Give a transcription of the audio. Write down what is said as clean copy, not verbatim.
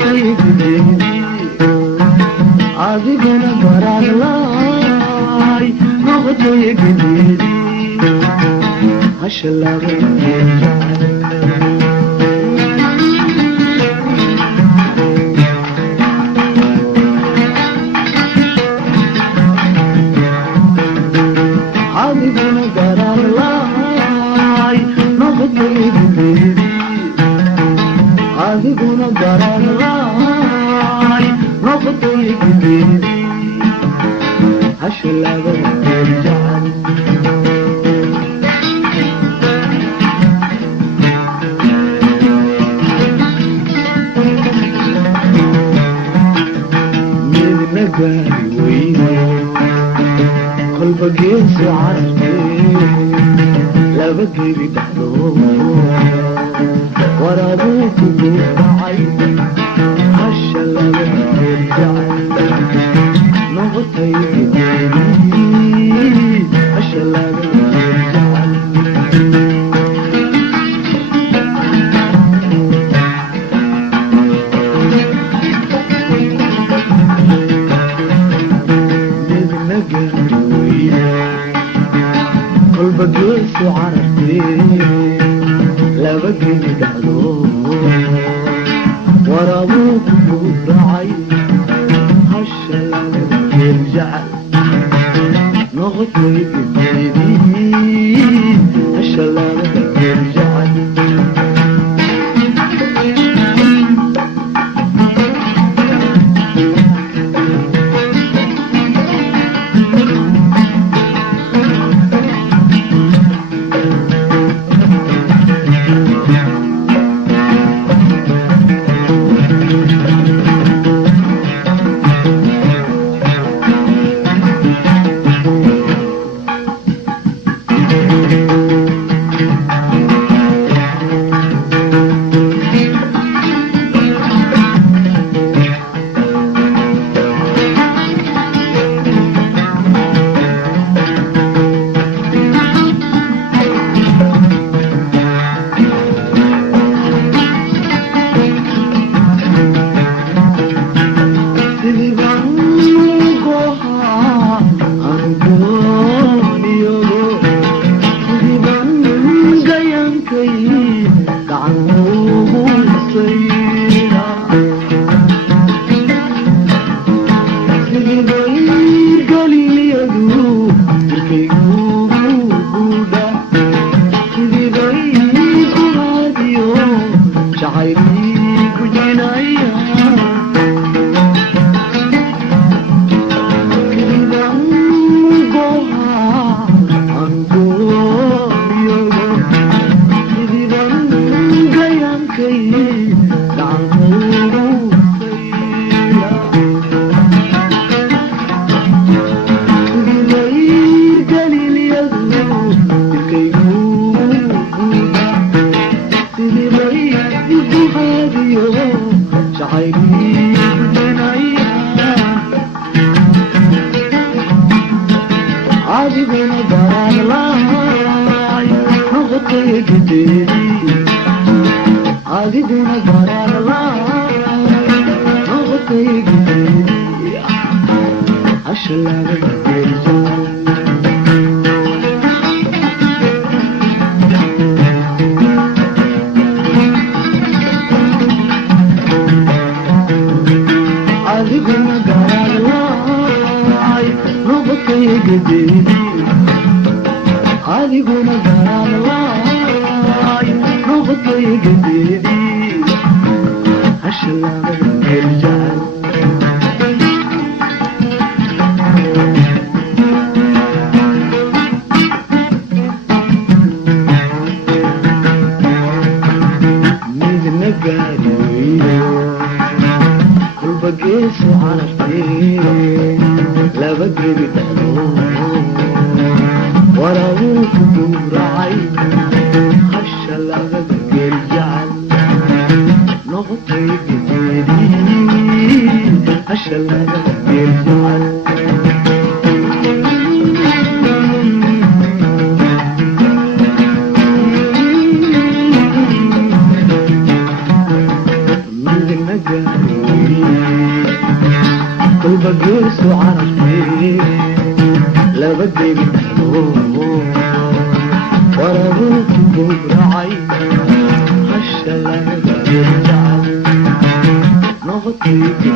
noqotay adigana baraadlaay noqotay gediidi hashalaaba adigana baraadlaay noqotay gediidi adiguna baraadlaay noqotay gediidi hashalaaba jecel midna gaari weyne kolba geesu carartee laba gebi dhexdoo waraabuu ku buuxacay hashalaaba jecel noqotay gediidi hashalaaba jecel midna gaari weyne kolba geesu carartee laba gebi dhexdoo waraabuu ku buuxacay hashalaaba jecel noqotay gediidi hashalaaba jecel adiguna baraadlaay noqotay gediidi adiguna baraadlaay noqotay gediidi hashalaaba jecel adiguna baraadlaay noqotay gediidi adiguna baraadlaay noqotay gediidi hashalaaba jecel midna gaari weyne kolba geesu carartee laba gebi dhexdoo waraabuu ku buuxacay hashalaaba jecel noqotay gediidi hashalaaba jecel midna gaari noqotay